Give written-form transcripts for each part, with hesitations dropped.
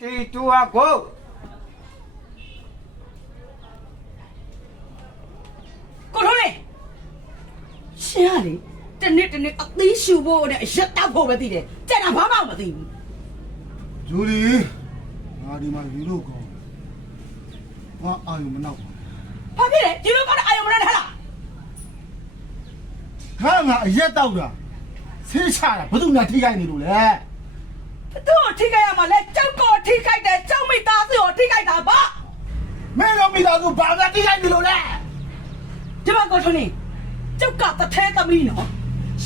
3, 2, 1, go! ကိုထုံးလေးရှင်ရလေတနေ့အသေးရှူဖို့နဲ့ရက်တောက်ဖို့ပဲသိတယ်ကြက်တာဘာမှမသိဘူး ဂျူလီငါဒီမှာယူလို့ကောငါအာယုံမနောက် ဘာဖြစ်လဲဒီလိုကတော့အာယုံမရနဲ့ဟလား ငါအရက်တောက်တာဆေးချတာဘယ်သူမှထိခိုက်နေလို့လဲ သူ့ကိုထိခိုက်ရမှာလဲကြောက်ကိုထိခိုက်တယ်ကြောက်မိသားစုကိုထိခိုက်တာဗော မင်းတို့မိသားစုဘာသာထိခိုက်နေလို့လဲ ဒီမှာကိုထုံးလေးကြောက်ကတထဲသမီးနော်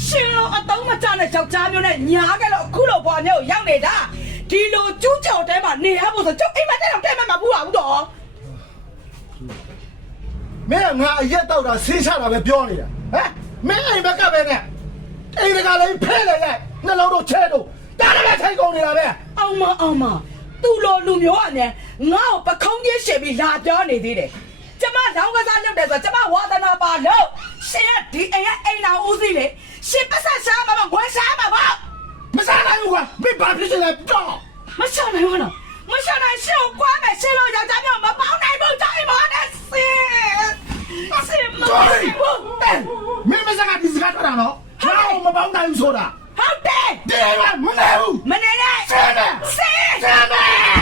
ရှင်လုံးအတုံးမကျတဲ့ယောက်ျားမျိုးနဲ့ညားကြလို့အခုလိုဘွားမျိုးရောက်နေတာဒီလိုကျူးကျော်တဲမှာနေရဖို့ဆိုကြောက်အိမ်မက်တဲ့တော့တဲမှာမပူပါဘူးတော့ မင်းကငါအရက်တောက်တာဆေးချတာပဲပြောနေတာဟမ်မင်းအိမ်ဘက်ကပဲနဲ့အိမ်တကလည်းဖဲလေရဲ့နှလုံးတို့ချဲတို့တားလည်းထိုင်ကုန်နေတာပဲ အောင်မသူ့လိုလူမျိုးအနေငါ့ကိုပခုံးကြီးရှင်ပြီးလာပြောနေသေးတယ်ကျမလောင်းကစားလုပ်တယ်ဆိုကျမဝါသနာပါလို့ရှင်ကဒီအိမ်ရဲ့အိမ်တော်ဦးစီးလေရှင်ပတ်ဆက်ရှားမှာဝယ်ရှားမှာပါ မစားနိုင်ဘူးကွာမင်းဘာဖြစ်နေလဲတော့ မရှာနိုင်ဘူးနော်မရှာနိုင်ရှင်ကိုကွာမယ်ရှင်လို့ယောက်ျားမျိုးမပေါင်းနိုင်ဘူးကြိုင်ပါနဲ့ရှင်မပေါင်းနိုင်ဘူး မင်းမစားကဒီစကားပြောတာနော်ဟာမပေါင်းနိုင်ဘူးဆိုတာ ဟုတ်တယ် ဒီကမနေဘူး မနေနဲ့ ဆဲတယ် ဆဲ ဆဲတယ်